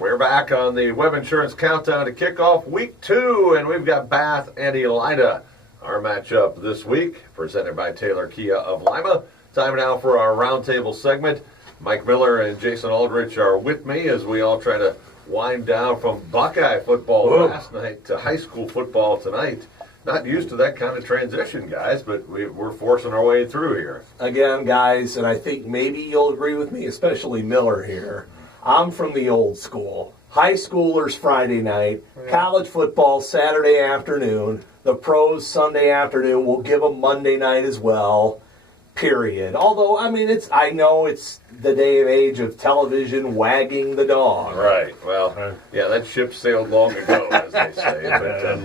We're back on the Web Insurance Countdown to kickoff week 2, and we've got Bath and Elida. Our matchup this week, presented by Taylor Kia of Lima. Time now for our roundtable segment. Mike Miller and Jason Aldrich are with me as we all try to wind down from Buckeye football last night to high school football tonight. Not used to that kind of transition, guys, but we're forcing our way through here. Again, guys, and I think maybe you'll agree with me, especially Miller here. I'm from the old school. High schoolers Friday night, college football Saturday afternoon, the pros Sunday afternoon. We'll give them Monday night as well, period. Although, I mean, I know it's the day of age of television wagging the dog. Right. Well, yeah, that ship sailed long ago, as they say.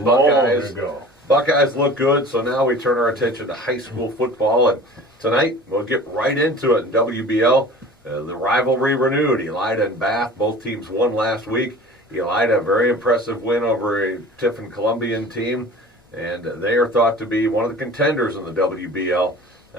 But Buckeyes look good, so now we turn our attention to high school football. And tonight, we'll get right into it in WBL. The rivalry renewed. Elida and Bath, both teams won last week. Elida, a very impressive win over a Tiffin Columbian team, and they are thought to be one of the contenders in the WBL.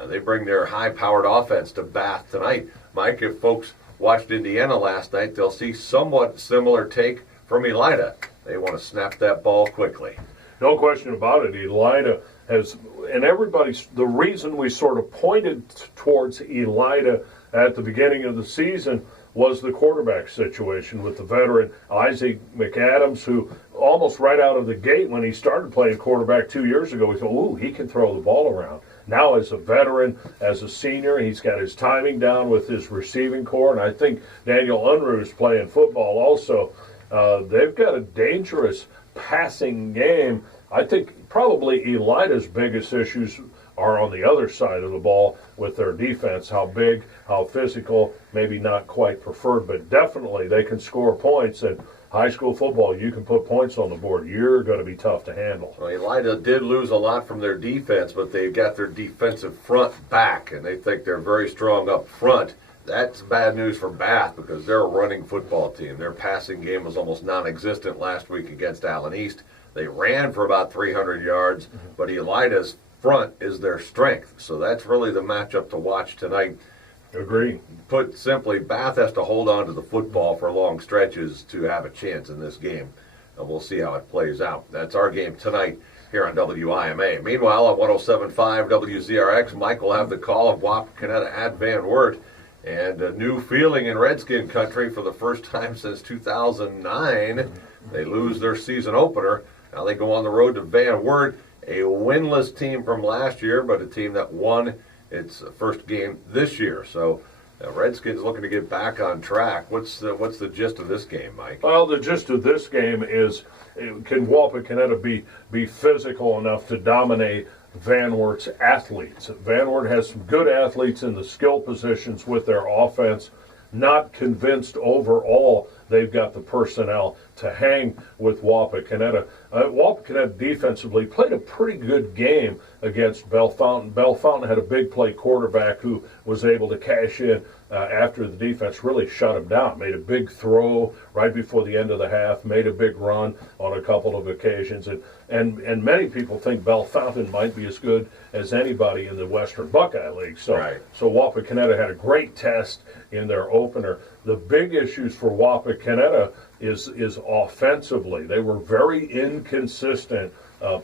They bring their high-powered offense to Bath tonight. Mike, if folks watched Indiana last night, they'll see somewhat similar take from Elida. They want to snap that ball quickly. No question about it. Elida has, and everybody's, the reason we sort of pointed towards Elida at the beginning of the season was the quarterback situation with the veteran Isaac McAdams, who almost right out of the gate when he started playing quarterback 2 years ago, we thought, ooh, he can throw the ball around. Now as a veteran, as a senior, he's got his timing down with his receiving core, and I think Daniel Unruh's playing football also. They've got a dangerous passing game. I think probably Elida's biggest issues are on the other side of the ball with their defense, how big, how physical, maybe not quite preferred, but definitely they can score points. And high school football, you can put points on the board. You're going to be tough to handle. Well, Elida did lose a lot from their defense, but they've got their defensive front back, and they think they're very strong up front. That's bad news for Bath because they're a running football team. Their passing game was almost non-existent last week against Allen East. They ran for about 300 yards, but Elida's front is their strength. So that's really the matchup to watch tonight. Agree. Put simply, Bath has to hold on to the football for long stretches to have a chance in this game. And we'll see how it plays out. That's our game tonight here on WIMA. Meanwhile, on 107.5 WZRX, Mike will have the call of Wapakoneta at Van Wert. And a new feeling in Redskin country for the first time since 2009. They lose their season opener. Now they go on the road to Van Wert, a winless team from last year, but a team that won its first game this year. So Redskins looking to get back on track. What's the gist of this game, Mike? Well, the gist of this game is, can Wapakoneta be physical enough to dominate Van Wert's athletes? Van Wert has some good athletes in the skill positions with their offense. Not convinced overall they've got the personnel to hang with Wapakoneta. Wapakoneta defensively played a pretty good game against Bellefontaine. Bellefontaine had a big play quarterback who was able to cash in after the defense really shut him down. Made a big throw right before the end of the half, made a big run on a couple of occasions. And many people think Bellefontaine might be as good as anybody in the Western Buckeye League. So Wapakoneta had a great test in their opener. The big issues for Wapakoneta is offensively. They were very inconsistent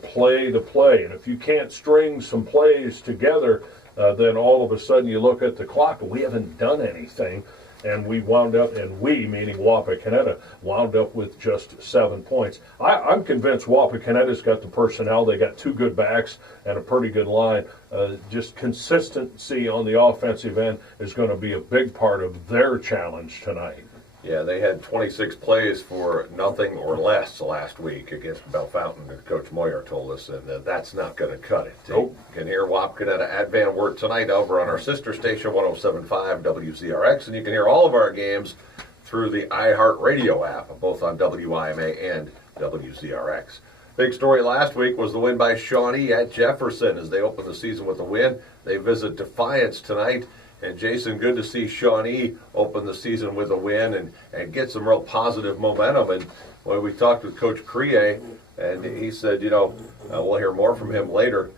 play to play. And if you can't string some plays together, then all of a sudden you look at the clock and we haven't done anything. And we wound up, and we, meaning Wapakoneta, wound up with just 7 points. I'm convinced Wapakoneta's got the personnel. They got two good backs and a pretty good line. Just consistency on the offensive end is going to be a big part of their challenge tonight. Yeah, they had 26 plays for nothing or less last week against Bellefontaine, and Coach Moyer told us, and that's not going to cut it. Nope. You can hear Wapakoneta at Van Wert tonight over on our sister station, 107.5 WZRX, and you can hear all of our games through the iHeartRadio app, both on WIMA and WZRX. Big story last week was the win by Shawnee at Jefferson as they open the season with a win. They visit Defiance tonight. And Jason, good to see Shawnee open the season with a win and get some real positive momentum. And when we talked with Coach Crie, and he said, we'll hear more from him later.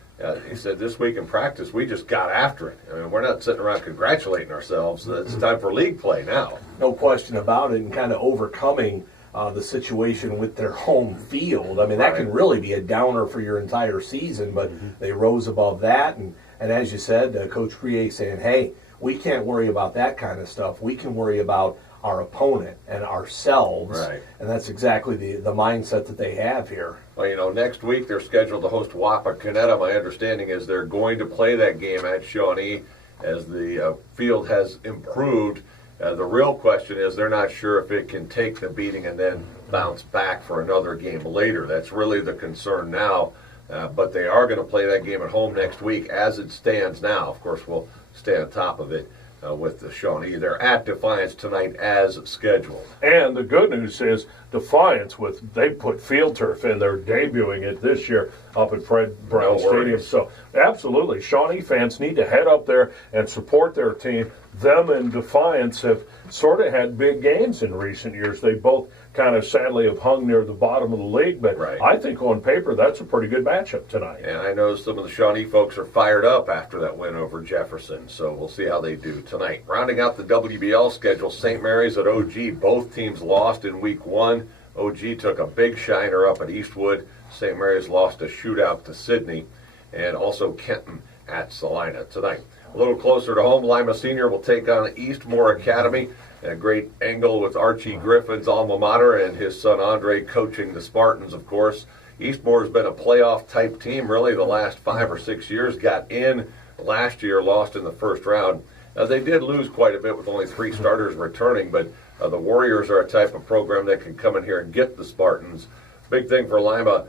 He said this week in practice, we just got after it. I mean, we're not sitting around congratulating ourselves. It's time for league play now. No question about it, and kind of overcoming the situation with their home field. I mean, that can really be a downer for your entire season, but they rose above that. And as you said, Coach Krier saying, hey, we can't worry about that kind of stuff. We can worry about our opponent and ourselves. Right. And that's exactly the mindset that they have here. Well, next week they're scheduled to host Wapakoneta. My understanding is they're going to play that game at Shawnee as the field has improved. The real question is they're not sure if it can take the beating and then bounce back for another game later. That's really the concern now. But they are going to play that game at home next week as it stands now. Of course, we'll stay on top of it with the Shawnee. They're at Defiance tonight as scheduled. And the good news is Defiance, they put field turf in. They're debuting it this year up at Fred Brown Stadium. So absolutely, Shawnee fans need to head up there and support their team. Them and Defiance have sort of had big games in recent years. They both kind of sadly have hung near the bottom of the league, but I think on paper that's a pretty good matchup tonight. And I know some of the Shawnee folks are fired up after that win over Jefferson, so we'll see how they do tonight. Rounding out the WBL schedule, St. Mary's at OG. Both teams lost in week 1. OG took a big shiner up at Eastwood. St. Mary's lost a shootout to Sydney, and also Kenton at Salina tonight. A little closer to home, Lima Senior will take on Eastmore Academy. A great angle with Archie Griffin's alma mater and his son Andre coaching the Spartans, of course. Eastmore's been a playoff-type team really the last 5 or 6 years. Got in last year, lost in the first round. They did lose quite a bit with only 3 starters returning, but the Warriors are a type of program that can come in here and get the Spartans. Big thing for Lima.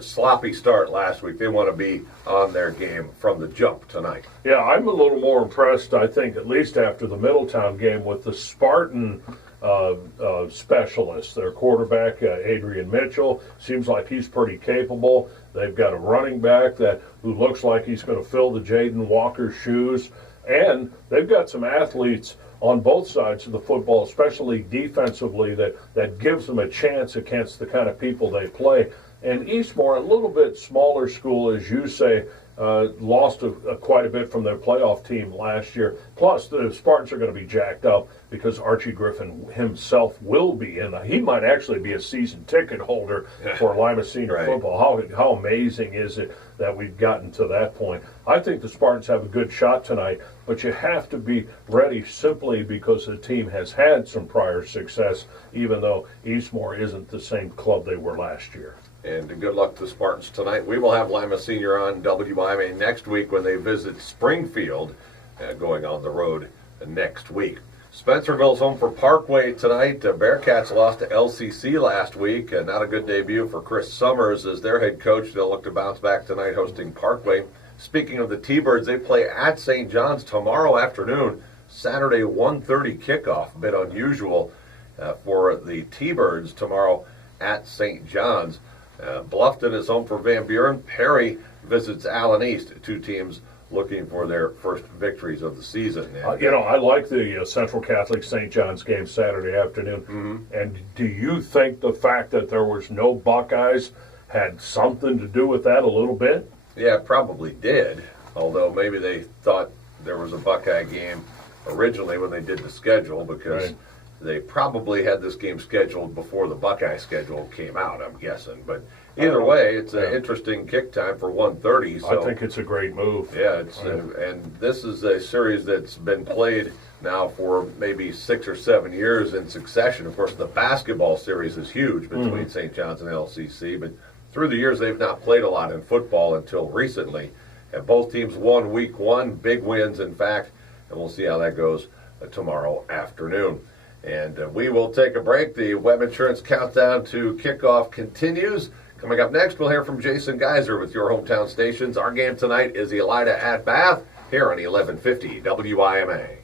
Sloppy start last week. They want to be on their game from the jump tonight. Yeah, I'm a little more impressed, I think, at least after the Middletown game, with the Spartan specialists. Their quarterback, Adrian Mitchell, seems like he's pretty capable. They've got a running back who looks like he's going to fill the Jaden Walker shoes. And they've got some athletes on both sides of the football, especially defensively, that gives them a chance against the kind of people they play. And Eastmore, a little bit smaller school, as you say, lost quite a bit from their playoff team last year. Plus, the Spartans are going to be jacked up because Archie Griffin himself will be in. He might actually be a season ticket holder for Lima Senior football. How amazing is it that we've gotten to that point? I think the Spartans have a good shot tonight, but you have to be ready simply because the team has had some prior success, even though Eastmore isn't the same club they were last year. And good luck to the Spartans tonight. We will have Lima Senior on WIMA next week when they visit Springfield, going on the road next week. Spencerville's home for Parkway tonight. Bearcats lost to LCC last week. Not a good debut for Chris Summers as their head coach. They'll look to bounce back tonight hosting Parkway. Speaking of the T-Birds, they play at St. John's tomorrow afternoon. Saturday 1:30 kickoff. A bit unusual for the T-Birds tomorrow at St. John's. Bluffton is home for Van Buren. Perry visits Allen East, 2 teams looking for their first victories of the season. I like the Central Catholic St. John's game Saturday afternoon. Mm-hmm. And do you think the fact that there was no Buckeyes had something to do with that a little bit? Yeah, it probably did, although maybe they thought there was a Buckeye game originally when they did the schedule because they probably had this game scheduled before the Buckeye schedule came out, I'm guessing. But either way, it's an interesting kick time for 1:30. So I think it's a great move. Yeah, and this is a series that's been played now for maybe 6 or 7 years in succession. Of course, the basketball series is huge between St. John's and LCC, but through the years they've not played a lot in football until recently. And both teams won week 1, big wins, in fact, and we'll see how that goes tomorrow afternoon. And we will take a break. The Web Insurance Countdown to Kickoff continues. Coming up next, we'll hear from Jason Geiser with your hometown stations. Our game tonight is Elida at Bath here on 1150 WIMA.